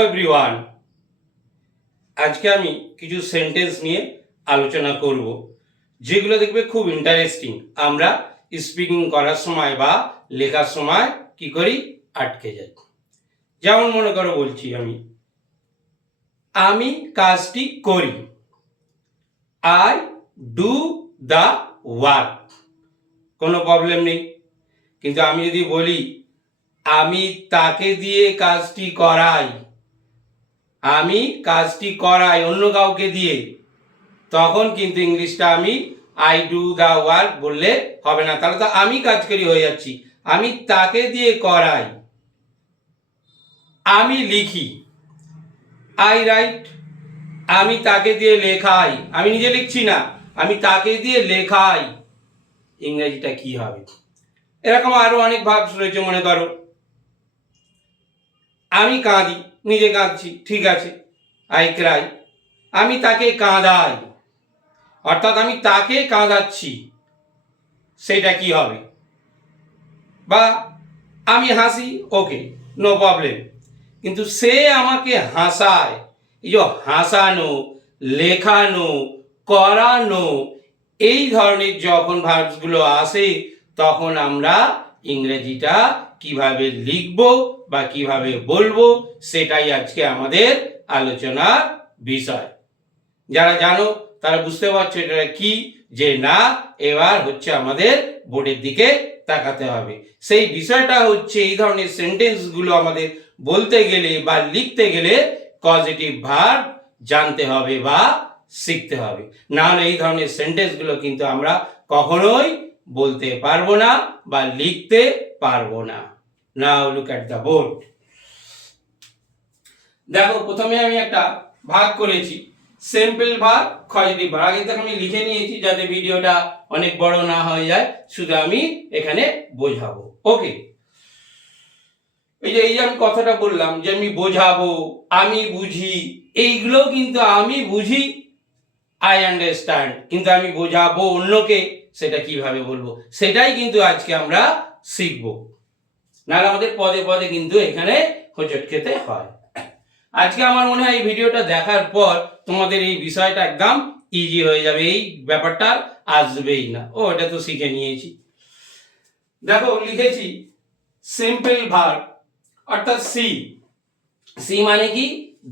Everyone আজকে আমি কিছু সেন্টেন্স নিয়ে আলোচনা করব, যেগুলো দেখবে খুব ইন্টারেস্টিং আমরা স্পিকিং করার সময় বা লেখার সময় কি করি? আটকে যাই। যেমন মনে করো বলছি আমি আমি কাজটি করি। আই ডু দ্য ওয়ার্ক কোনো প্রবলেম নেই। কিন্তু আমি যদি বলি, আমি তাকে দিয়ে কাজটি করাই আমি কাজটি করাই অন্য কাউকে দিয়ে, তখন কিন্তু ইংলিশটা আমি আই ডু দ্য ওয়ার্ক বললে হবে না। তাহলে তো আমি কাজ করি হয়ে যাচ্ছি। আমি তাকে দিয়ে করাই। আমি লিখি। আই রাইট আমি তাকে দিয়ে লেখাই। আমি নিজে লিখছি না। আমি তাকে দিয়ে লেখাই। ইংরেজিটা কি হবে? এরকম আরও অনেক ভাবস রয়েছে মনে করো। আমি কাঁদি। নিজে কাঁদছি, ঠিক আছে। I cry. আমি তাকে কাঁদাই। অর্থাৎ আমি তাকে কাঁদাচ্ছি। সেটা কি হবে? বা আমি হাসি? ওকে নো প্রবলেম কিন্তু সে আমাকে হাসায়। এই যে হাসানো, লেখানো, করানো, এই ধরনের যখন ভার্বসগুলো আসে, তখন আমরা ইংরেজিটা কীভাবে লিখব বা কীভাবে বলব সেটাই আজকে আমাদের আলোচনার বিষয়। যারা জানো, তারা বুঝতে পারছ এটা কি, যে না, এবার হচ্ছে আমাদের বোর্ডের দিকে তাকাতে হবে। সেই বিষয়টা হচ্ছে এই ধরনের সেন্টেন্সগুলো আমাদের বলতে গেলে বা লিখতে গেলে পজিটিভ ভার্ব জানতে হবে বা শিখতে হবে। না হলে এই ধরনের সেন্টেন্সগুলো কিন্তু আমরা কখনোই বলতে পারব না বা লিখতে পারব না। Now look at the board দেখো, প্রথমে আমি একটা ভাগ করেছি। সিম্পল ভাগ ক্ষয়টি ভাগ। আগে থেকে আমি লিখে নিয়েছি যাতে ভিডিওটা অনেক বড় না হয়ে যায়। শুধু আমি এখানে বোঝাবো। ওকে এই যে এই যে আমি কথাটা বললাম যে আমি বোঝাবো, আমি বুঝি, এইগুলো কিন্তু আমি বুঝি। আই আন্ডারস্ট্যান্ড কিন্তু আমি বোঝাবো অন্যকে, সেটা কীভাবে বলব? সেটাই কিন্তু আজকে আমরা শিখব। নাহলে আমাদের পদে পদে কিন্তু এখানে হোঁচট খেতে হয়। আজকে আমার মনে হয় এই ভিডিওটা দেখার পর তোমাদের এই বিষয়টা একদম ইজি হয়ে যাবে, এই ব্যাপারটা আসবেই না। ও, এটা তো শিখে নিয়েছি। দেখো, লিখেছি সিম্পল ভার অর্থাৎ সি সি মানে কি?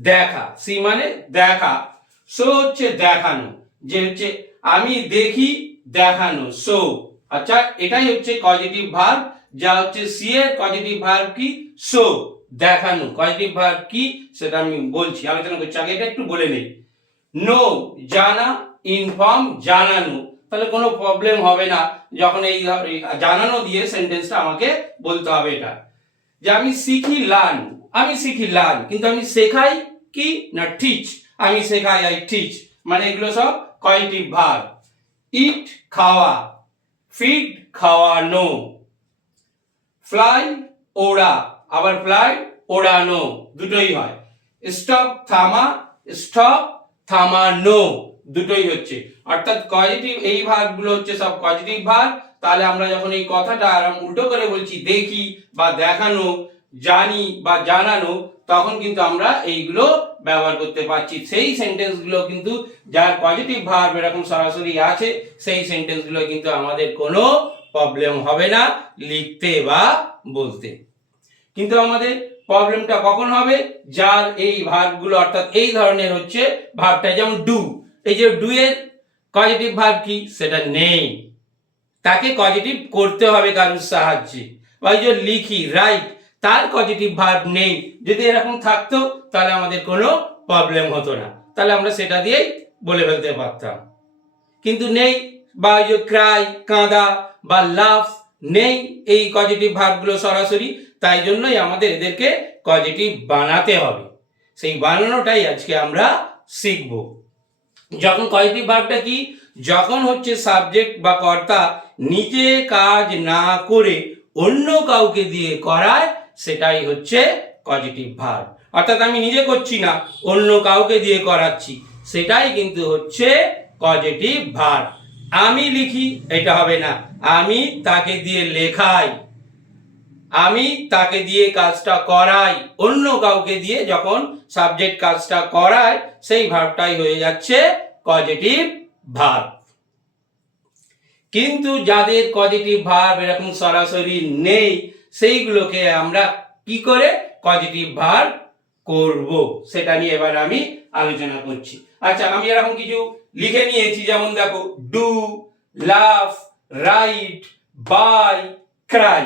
দেখা। সি মানে দেখা। সো হচ্ছে দেখানো, যে হচ্ছে আমি দেখি দেখানো। সো আচ্ছা এটাই হচ্ছে পজিটিভ ভার্ব যা হচ্ছে সি এর পজিটিভ ভার্ব কি? সো দেখানো। পজিটিভ ভার্ব কি? সেটা আমি বলছি, আলোচনা করছি। আগে এটা একটু বলে নেই নো জানা ইনফর্ম জানানো। তাহলে কোনো প্রবলেম হবে না। যখন এই জানানো দিয়ে সেন্টেন্সটা আমাকে বলতে হবে এটা। যে আমি শিখি লার্ন আমি শিখি লার্ন কিন্তু আমি শেখাই কি না টিচ আমি শেখাই আই টিচ মানে এগুলো সব কয়েকটিভ ভাগ ইট খাওয়া। ফিড খাওয়ানো। ফ্লাই ওড়া আবার ফ্লাই ওড়ানো দুটোই হয়। স্টপ থামা স্টপ থামানো। দুটোই হচ্ছে। অর্থাৎ পজিটিভ এই ভাগগুলো হচ্ছে সব পজিটিভ ভাগ। তাহলে আমরা যখন এই কথাটা আর উল্টো করে বলছি, দেখি বা দেখানো, জানি বা জানানো, তখন কিন্তু আমরা এইগুলো ব্যবহার করতে পারছি। সেই সেন্টেন্সগুলো কিন্তু যার পজিটিভ ভার্ব এরকম সরাসরি আছে, সেই সেন্টেন্সগুলো কিন্তু আমাদের কোনো প্রবলেম হবে না, লিখতে বা বলতে। কিন্তু আমাদের প্রবলেমটা কখন হবে? যার এই ভার্বগুলো অর্থাৎ এই ধরনের হচ্ছে ভার্বটা যেমন ডু এই যে ডু এর পজিটিভ ভার্ব কি? সেটা নেই। তাকে পজিটিভ করতে হবে কারোর সাহায্যে। বা যে লিখি রাইট তার পজিটিভ ভার্ব নেই। যদি এরকম থাকতো, তাহলে আমাদের কোনো প্রবলেম হতো না। তাহলে আমরা সেটা দিয়েই বলে ফেলতে পারতাম। কিন্তু নেই, বা ওই যে ক্রাই কাঁদা বা লাভ নেই এই পজিটিভ ভার্বগুলো সরাসরি, তাই জন্যই আমাদের এদেরকে পজিটিভ বানাতে হবে। সেই বানানোটাই আজকে আমরা শিখব। যখন পজিটিভ ভার্বটা কি? যখন হচ্ছে সাবজেক্ট বা কর্তা নিজে কাজ না করে অন্য কাউকে দিয়ে করায়, সেটাই হচ্ছে পজিটিভ ভার্ব অর্থাৎ আমি নিজে করছি না, অন্য কাউকে দিয়ে করাচ্ছি, সেটাই কিন্তু হচ্ছে পজিটিভ ভার্ব আমি লিখি, এটা হবে না। আমি তাকে দিয়ে লেখাই। আমি তাকে দিয়ে কাজটা করাই। অন্য কাউকে দিয়ে যখন সাবজেক্ট কাজটা করায়, সেই ভাবটাই হয়ে যাচ্ছে পজিটিভ ভাব। কিন্তু যাদের পজিটিভ ভাব এরকম সরাসরি নেই, সেইগুলোকে আমরা কি করে পজিটিভ ভাব করব? সেটা নিয়ে এবার আমি আলোচনা করছি। আচ্ছা আমি এরকম কিছু লিখে নিয়েছি, যেমন দেখো do love write buy cry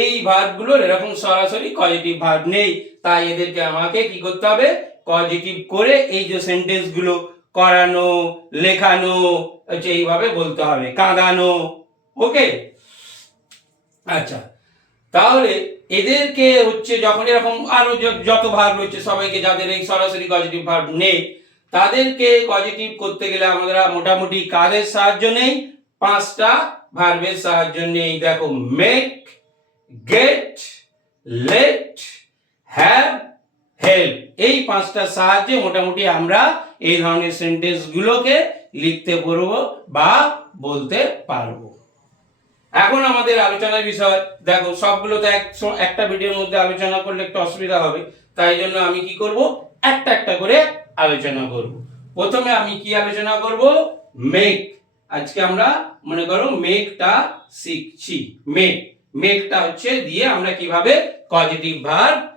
এই ভার্বগুলোর এরকম সরাসরি পজিটিভ ভার্ব নেই। তাই এদেরকে আমাকে কি করতে হবে? পজিটিভ করে এই যে সেন্টেন্সগুলো করানো, লেখানো, হচ্ছে এইভাবে বলতে হবে, কাঁদানো। ওকে? আচ্ছা তাহলে এদেরকে হচ্ছে যখন এরকম আরও যত ভার্ব রয়েছে সবাইকে, যাদের এই সরাসরি পজিটিভ ভার্ব নেই তাদেরকে পজিটিভ করতে গেলে আমরা মোটামুটি কাদের সাহায্য নেই? পাঁচটা ভার্বের সাহায্য নেই। দেখো make get let have help এই পাঁচটা সাহায্যে মোটামুটি আমরা এই ধরনের সেন্টেন্স গুলোকে লিখতে পারব বা বলতে পারব। এখন আমাদের আলোচনার বিষয়। দেখো, সবগুলো তো এক একটা ভিডিওর মধ্যে আলোচনা করলে একটু অসুবিধা হবে। তাই জন্য আমি কি করব? একটা একটা করে আলোচনা করব। প্রথমে আমি কি আলোচনা করব? মেক। আজকে আমরা মনে করো মেকটা শিখছি। মেক। মেকটা হচ্ছে দিয়ে আমরা কীভাবে পজিটিভ ভার্ব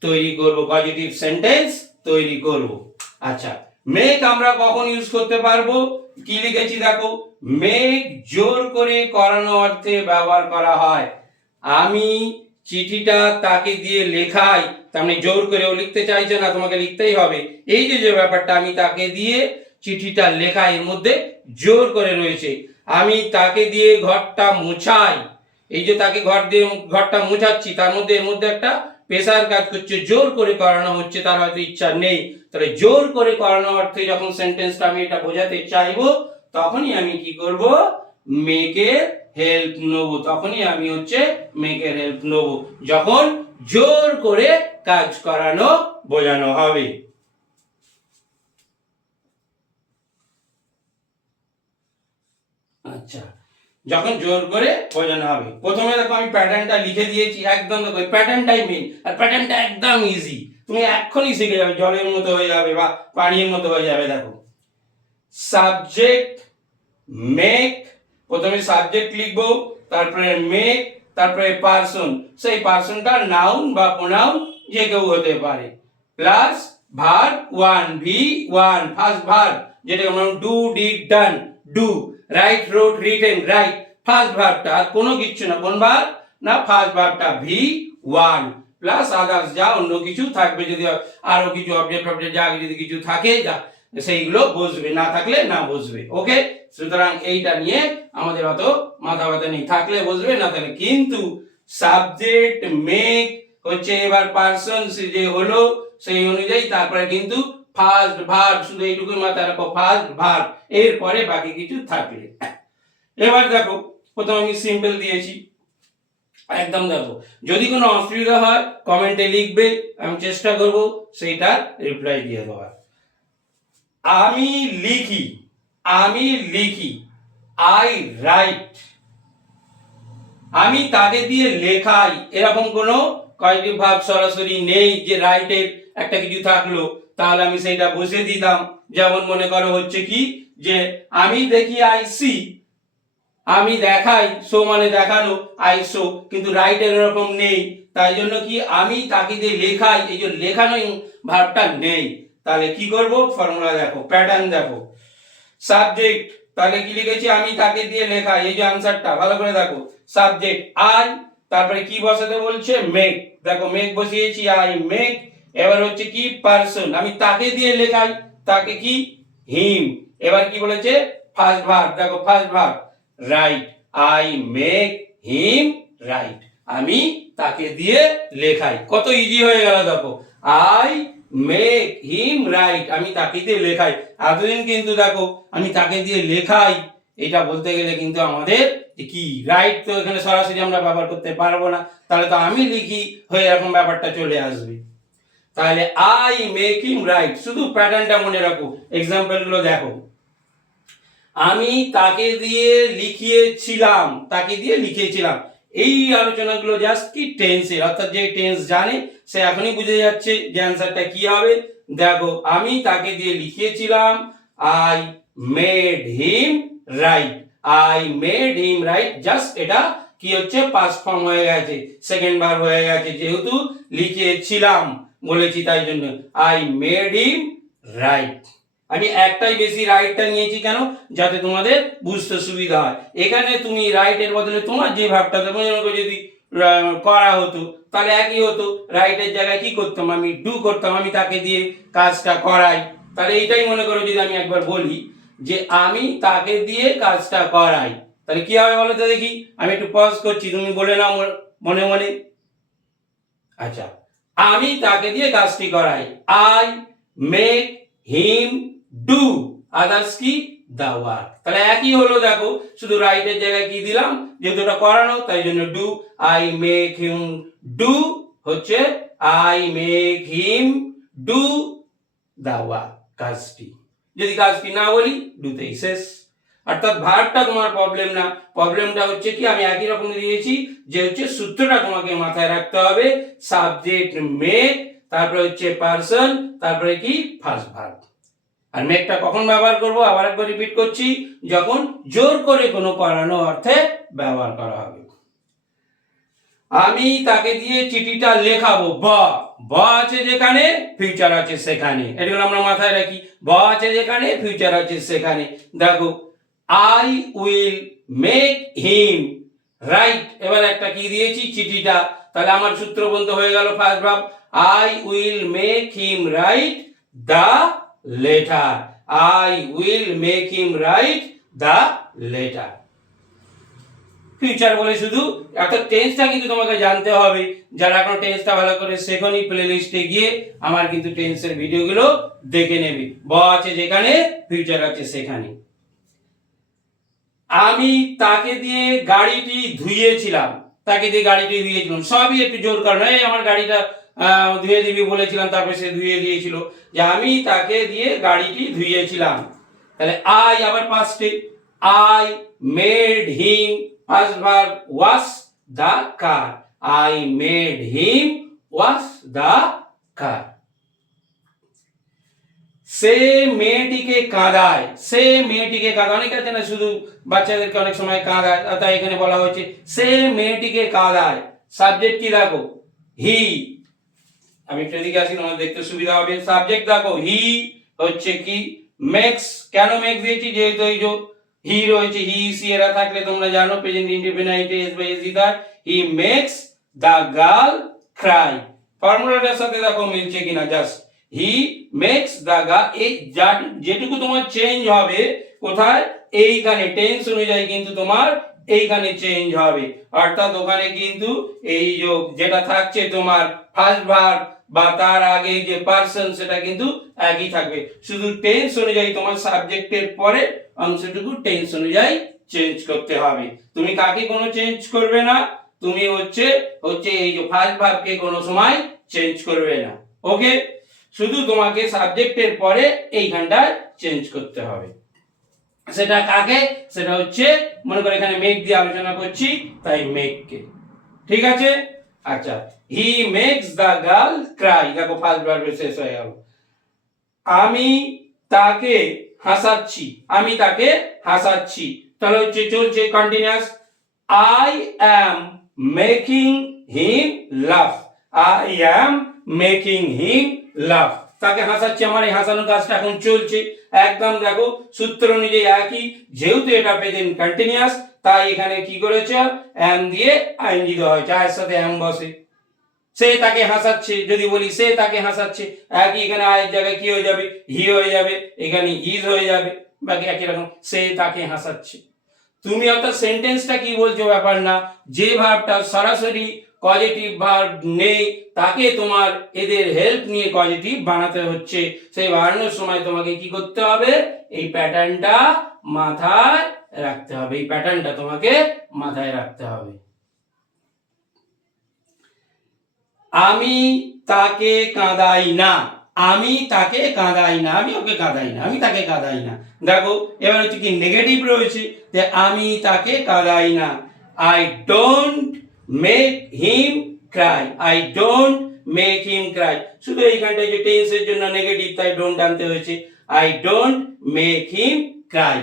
তৈরি করব, পজিটিভ সেন্টেন্স তৈরি করব। আচ্ছা মেক আমরা কখন ইউজ করতে পারব? কি লিখেছি দেখো? মেক জোর করে করানো অর্থে ব্যবহার করা হয়। আমি চিঠিটা তাকে দিয়ে লেখাই, তার মানে জোর করে ও লিখতে চাইছে না, তোমাকে লিখতেই হবে। এই যে যে ব্যাপারটা আমি তাকে দিয়ে চিঠিটা লেখা এর মধ্যে জোর করে রয়েছে। আমি তাকে দিয়ে ঘরটা মোছাই। এই যে তাকে ঘর দিয়ে ঘরটা মোছাচ্ছি, তার মধ্যে, এর মধ্যে একটা পেশার কাজ করছে, জোর করে করানো হচ্ছে, তার হয়তো ইচ্ছা নেই। তাহলে জোর করে করানো অর্থে যখন সেন্টেন্সটা আমি এটা বোঝাতে চাইব, তখনই আমি কি করব? মেকের হেল্প নেব। তখনই আমি হচ্ছে মেকের হেল্প নেব। যখন জোর করে কাজ করানো বোঝানো হবে। আচ্ছা যখন জোর করে বোঝানো হবে। প্রথমে দেখো আমি প্যাটার্নটা লিখে দিয়েছি, একদম দেখো প্যাটার্নটাই মেন আর প্যাটার্নটা একদম ইজি তুমি এক্ষুনি শিখে যাবে, জলের মতো হয়ে যাবে বা পানির মতো হয়ে যাবে, দেখো। সাবজেক্ট মেক প্রথমে সাবজেক্ট লিখব, তারপরে মেক তারপরে পার্সন সেই পার্সনটা নাউন বা প্রোনাউন যে কেউ হতে পারে। Plus verb one V one first verb যেটা আমরা do did done do write wrote written write first ভার্বটা আর কোনো কিচ্ছু না, কোন ভার না ফার্স্ট ভার্বটা ভি ওয়ান প্লাস আদার্স যা অন্য কিছু থাকবে যদি আরও কিছু অবজেক্ট অবজেক্ট যা যদি কিছু থাকে, যা সেইগুলো বসবে না থাকলে না বসবে ওকে সুতরাং এইটা নিয়ে আমাদের অত মাথা ব্যথা নেই। থাকলে বসবে না থাকলে, কিন্তু সাবজেক্ট মেক হচ্ছে এবার পার্সন যে হলো, সেই অনুযায়ী তারপরে কিন্তু ফার্স্ট ভার্ব শুধু এইটুকুই মাথায় রাখো ফার্স্ট ভার্ব এরপরে বাকি কিছু থাকলে। এবার দেখো, প্রথমে আমি সিম্পল দিয়েছি। একদম দেখো, যদি কোনো অসুবিধা হয় কমেন্টে লিখবে, আমি চেষ্টা করব, সেইটার রিপ্লাই দিয়ে দেওয়ার। আমি লিখি আমি লিখি আই রাইট আমি তাকে দিয়ে লেখাই, এরকম কোনো কয়েকটি ভাব সরাসরি নেই যে রাইটের একটা কিছু থাকল, তাহলে আমি সেইটা বসে দিতাম। যেমন মনে করো হচ্ছে কি যে, আমি দেখি আই সি আমি দেখাই শো মানে দেখানো আই শো কিন্তু রাইটের এরকম নেই। তাই জন্য কি আমি তাকে দিয়ে লেখাই, এই যে লেখানো ভাবটা নেই। তাহলে কি করব? ফর্মুলা দেখো প্যাটার্ন দেখো। সাবজেক্ট তাহলে কি লিখেছি? আমি তাকে দিয়ে লেখা, এই যে আনসারটা ভালো করে দেখো। সাবজেক্ট আই তারপরে কি বসাতে বলছে? মেক দেখো মেক বসিয়েছি আই মেক এবার হচ্ছে কি? পার্সন আমি তাকে দিয়ে লেখাই, তাকে কি? হিম এবার কি বলেছে? ফার্স্ট ভার্ব দেখো first verb write I make him write আমি তাকে দিয়ে লেখাই। কত ইজি হয়ে গেল, দেখো। আই মেক হিম রাইট আমি তাকে দিয়ে লেখাই। এতদিন কিন্তু দেখো, আমি তাকে দিয়ে লেখাই। এটা বলতে গেলে কিন্তু আমাদের কি রাইট তো এখানে সরাসরি আমরা ব্যবহার করতে পারব না। তাহলে তো আমি লিখি, হয়ে এরকম ব্যাপারটা চলে আসবে। তাহলে আই মেক হিম রাইট শুধু প্যাটার্নটা মনে রাখো। এক্সাম্পলগুলো দেখো। আমি তাকে দিয়ে লিখিয়েছিলাম, তাকে দিয়ে লিখিয়েছিলাম। এই আলোচনাগুলো জাস্ট কি টেন্সের অর্থাৎ যে টেন্স জানে, সে এখনই বুঝে যাচ্ছে যে অ্যান্সারটা কি হবে। দেখো, আমি তাকে দিয়ে লিখিয়েছিলাম I made him write I made him write just এটা কি হচ্ছে? পাস্ট ফর্ম হয়ে গেছে সেকেন্ড বার হয়ে গেছে যেহেতু লিখিয়েছিলাম বলেছি তাই জন্য। আই মেড হিম রাইট আমি একটাই বেশি রাইটটা নিয়েছি কেন? যাতে তোমাদের বুঝতে সুবিধা হয়। এখানে তুমি রাইটের বদলে তোমার যে ভাবটা করো যদি করা হতো, তাহলে একই হতো। রাইটের জায়গায় কি করতাম আমি? ডু করতাম আমি তাকে দিয়ে কাজটা করাই। তাহলে এইটাই মনে করো যদি আমি একবার বলি যে আমি তাকে দিয়ে কাজটা করাই। তাহলে কি হবে বলো তো দেখি। আমি একটু পজ করছি, তুমি বলে নাও মনে মনে। আচ্ছা আমি তাকে দিয়ে কাজটি করাই। I make him do others কি? দা ওয়ার্ক তাহলে একই হলো দেখো, শুধু রাইটের জায়গায় কি দিলাম? যেহেতু ওটা করানো, তাই জন্য do I make him do হচ্ছে I make him do the work কাজটি। যদি কাজটি না বলি ডুতেই শেষ। অর্থাৎ ভার্বটা তোমার প্রবলেম না। প্রবলেমটা হচ্ছে কি, আমি একই রকম দিয়েছি, যে হচ্ছে সূত্রটা তোমাকে মাথায় রাখতে হবে। সাবজেক্ট মেক তারপরে হচ্ছে পার্সন তারপরে কি? ফার্স্ট ভার্ব আর মেকটা কখন ব্যবহার করব? আবার একবার রিপিট করছি। যখন জোর করে কোনো করানো অর্থে ব্যবহার করা হবে। আমি তাকে দিয়ে চিঠিটা লেখাবো। ব। ব আছে যেখানে ফিউচার আছে সেখানে। এগুলো আমরা মাথায় রাখি। ব আছে যেখানে ফিউচার আছে সেখানে। দেখো I will make him write এবার একটা কি দিয়েছি? চিঠিটা। তাহলে আমার সূত্র বন্ধ হয়ে গেল first verb. I will make him write the letter I will make him write the letter future বলে শুধু অর্থাৎ টেন্সটা কিন্তু তোমাকে জানতে হবে। যারা এখন টেন্সটা ভালো করে শেখনি প্লে লিস্টে গিয়ে আমার কিন্তু টেন্সের ভিডিওগুলো দেখে নেবে। ব আছে যেখানে ফিউচার আছে সেখানে। আমি তাকে দিয়ে গাড়িটি ধুইয়েছিলাম। তাকে দিয়ে গাড়িটি ধুইয়েছিলাম। সবই একটু জোর কারণ এই আমার গাড়িটা ধুয়ে দিবি বলেছিলাম, তারপরে সে ধুয়ে দিয়েছিল। যে আমি তাকে দিয়ে গাড়িটি ধুয়েছিলাম। তাহলে আই আবার পাঁচটি I made him first verb wash the car I made him wash the car সে মেয়েটিকে কাঁদায়। সে মেয়েটিকে কাঁদায় অনেক আছে না, শুধু বাচ্চাদেরকে অনেক সময় কাঁদায়। তাই এখানে বলা হয়েছে, সে মেয়েটিকে কাঁদায়। সাবজেক্ট কি দেখো? হি আমি একটু এদিকে আসি তোমার দেখতে সুবিধা হবে। সাবজেক্ট দেখো হি হচ্ছে কি? মেক্স কেন মেক্স দিয়েছি? যেহেতু এই যে হি রয়েছে হি সি এরা থাকলে তোমরা জানো present independent S by S Didar he makes the girl cry ফর্মুলাটার সাথে দেখো মিলছে কিনা just he makes the girl এই যেটুকু তোমার চেঞ্জ হবে, কোথায়? এইখানে। টেন্স অনুযায়ী কিন্তু তোমার এইখানে চেঞ্জ হবে। অর্থাৎ ওখানে কিন্তু এই যেটা থাকছে তোমার ফার্স্ট ভার্ব বা তার আগে যে পার্সন সেটা কিন্তু একই থাকবে। শুধু টেন্স অনুযায়ী তোমার সাবজেক্টের পরে অংশটুকু টেন্স অনুযায়ী চেঞ্জ করতে হবে। তুমি কাকে কোনো চেঞ্জ করবে না, তুমি হচ্ছে হচ্ছে এই যে ফার্স্ট ভার্বকে কোনো সময় চেঞ্জ করবে না। ওকে শুধু তোমাকে সাবজেক্টের পরে এইখানটায় চেঞ্জ করতে হবে। সেটা কাকে? সেটা হচ্ছে, মনে করে এখানে মেক দিয়ে আলোচনা করছি, তাই মেককে ঠিক আছে? আচ্ছা। He makes the girl cry দেখো ফার্স্ট ভার্বে শেষ হয়ে গেল। আমি তাকে হাসাচ্ছি, আমি তাকে হাসাচ্ছি। তাহলে হচ্ছে চলছে continuous I am making him love I am making him love তাকে হাসাচ্ছি, আমার এই হাসানো কাজটা এখন চলছে। একদম দেখো, সূত্র অনুযায়ী একই। যেহেতু এটা প্রেজেন্ট কন্টিনিউয়াস তাই এখানে কি করেছে? অ্যাম দিয়ে আইনজি দেওয়া হয়েছে আয়ের সাথে অ্যাম বসে। সে তাকে হাসাচ্ছে, যদি বলি সে তাকে হাসাচ্ছে একই এখানে আয়ের জায়গায় কি হয়ে যাবে? হি হয়ে যাবে, এখানে ইজ হয়ে যাবে, বাকি একই রকম, সে তাকে হাসাচ্ছে। তুমি অর্থাৎ সেন্টেন্সটা কি বলছো ব্যাপার না, যে ভার্বটা সরাসরি পজিটিভ ভার্ব নেই, তাকে তোমার এদের হেল্প নিয়ে পজিটিভ বানাতে হচ্ছে, সেই বানানোর সময় তোমাকে কি করতে হবে? এই প্যাটার্নটা মাথায় রাখতে হবে, এই প্যাটার্নটা তোমাকে মাথায় রাখতে হবে। আমি তাকে কাঁদাই না। আমি তাকে কাঁদাই না। আমি ওকে কাঁদাই না। আমি তাকে কাঁদাই না। দেখো, এবার হচ্ছে কি নেগেটিভ রয়েছে যে আমি তাকে কাঁদাই না। I don't make him cry I don't make him cry শুধু এইখানটায় যে টেন্সের জন্য নেগেটিভ তাই ডোন্ট আনতে হয়েছে। I don't make him cry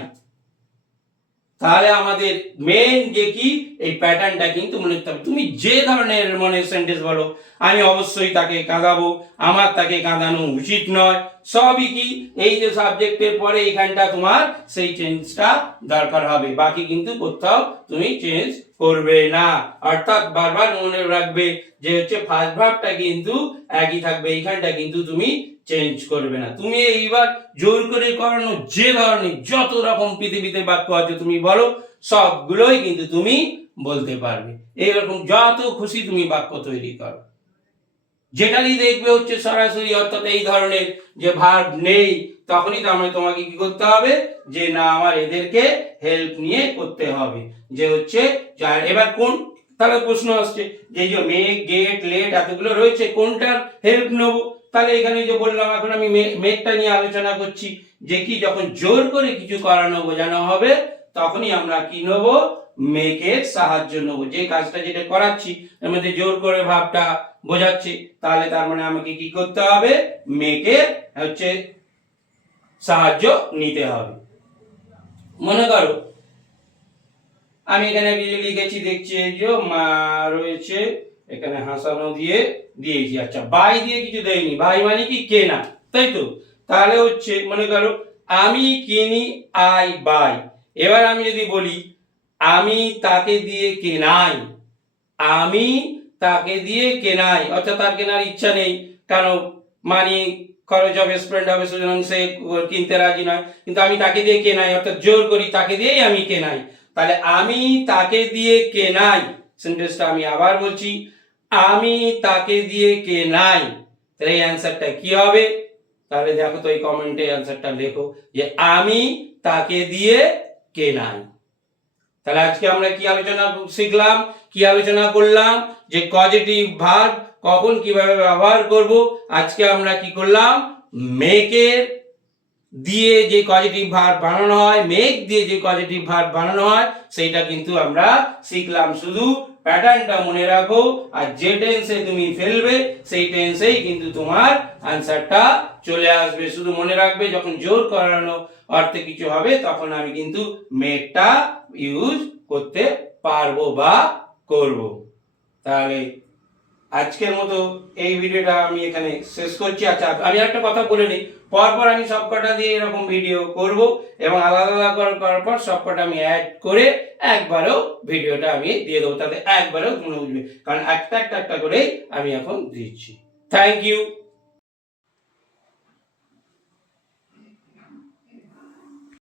তাহলে আমাদের মেন যে কি, এই প্যাটার্নটা কিন্তু মনে রাখতে হবে। তুমি যে ধরনের মনে সেন্টেন্স বলো আমি অবশ্যই তাকে কাঁদাবো। আমার তাকে কাঁদানো উচিত নয়। সবই কি? এই যে সাবজেক্টের পরে এইখানটা তোমার সেই চেঞ্জটা দরকার হবে। বাকি কিন্তু কোথাও তুমি চেঞ্জ করবে না। অর্থাৎ বারবার মনে রাখবে যে হচ্ছে ফার্স্ট ভাবটা কিন্তু একই থাকবে। এইখানটা কিন্তু তুমি চেঞ্জ করবে না। তুমি এইবার জোর করে করানো যে ধরনের যত রকম পৃথিবীতে বাক্য আছে তুমি বলো, সবগুলোই কিন্তু তুমি বলতে পারবে। এইরকম যত খুশি তুমি বাক্য তৈরি করো। যেটারই দেখবে হচ্ছে সরাসরি, অর্থাৎ এই ধরনের যে ভার নেই, তখনই তো আমরা তোমাকে কি করতে হবে? যে না, আমার এদেরকে হেল্প নিয়ে করতে হবে। যে হচ্ছে এবার কোন, তাহলে প্রশ্ন আসছে, যে যে মেক গেট লেট এতগুলো রয়েছে, কোনটার হেল্প নেব? তাহলে এখানে যে বললাম, এখন আমি মে- মেকটা নিয়ে আলোচনা করছি, যে কি যখন জোর করে কিছু করানো, বোঝানো হবে, তখনই আমরা কি নেব? মেকের সাহায্য নেব। যে কাজটা যেটা করাচ্ছি, এর মধ্যে জোর করে ভাবটা বোঝাচ্ছি, তাহলে তার মানে আমাকে কি করতে হবে? মেয়েকে হচ্ছে সাহায্য নিতে হবে। মনে করো, আমি এখানে কিছু লিখেছি, দেখছি যে মা রয়েছে, এখানে হাসানো দিয়ে দিয়েছি। আচ্ছা বাই দিয়ে কিছু দেয়নি। ভাই মানে কি কেনা, তাই তো? তাহলে হচ্ছে, মনে করো, আমি কিনি, আই বাই। এবার আমি যদি বলি আমি তাকে দিয়ে কেনাই। আমি তাকে দিয়ে কেনাই। অর্থাৎ তার কেনার ইচ্ছা নেই। কারণ মানি খরচ হবে স্পেন্ড হবে, সুতরাং সে কিনতে রাজি নয়। কিন্তু আমি তাকে দিয়ে কেনাই, অর্থাৎ জোর করি তাকে দিয়েই আমি কেনাই। তাহলে আমি তাকে দিয়ে কেনাই। সেন্টেন্সটা আমি আবার বলছি, আমি তাকে দিয়ে কেনাই। তাহলে এই অ্যান্সারটা কি হবে? তাহলে দেখো তো এই কমেন্টে অ্যান্সারটা লেখো যে, আমি তাকে দিয়ে কেনাই। তাহলে আজকে আমরা কি আলোচনা শিখলাম, কি আলোচনা করলাম, যে পজিটিভ ভার্ব কখন কীভাবে ব্যবহার করব, আজকে আমরা কি করলাম মেকের দিয়ে যে পজিটিভ ভার্ব বানানো হয় মেক দিয়ে যে পজিটিভ ভার্ব বানানো হয়, সেইটা কিন্তু আমরা শিখলাম শুধু প্যাটার্নটা মনে রাখো, আর যে টেন্সে তুমি ফেলবে, সেই টেন্সেই কিন্তু তোমার আনসারটা চলে আসবে। শুধু মনে রাখবে, যখন জোর করানো অর্থে কিছু হবে, তখন আমি কিন্তু মেকটা ইউজ করতে পারব বা করব। তাহলে আজকের মতো এই ভিডিওটা আমি এখানে শেষ করছি। আচ্ছা আমি একটা কথা বলে নিই। পরপর আমি সবকটা দিয়ে এরকম ভিডিও করব এবং আলাদা আলাদা করে করার পর সবকটা আমি অ্যাড করে একবারও ভিডিওটা আমি দিয়ে দেবো। তাতে একবারও মনে বুঝবে। কারণ একটা একটা একটা করেই আমি এখন দিচ্ছি। Thank you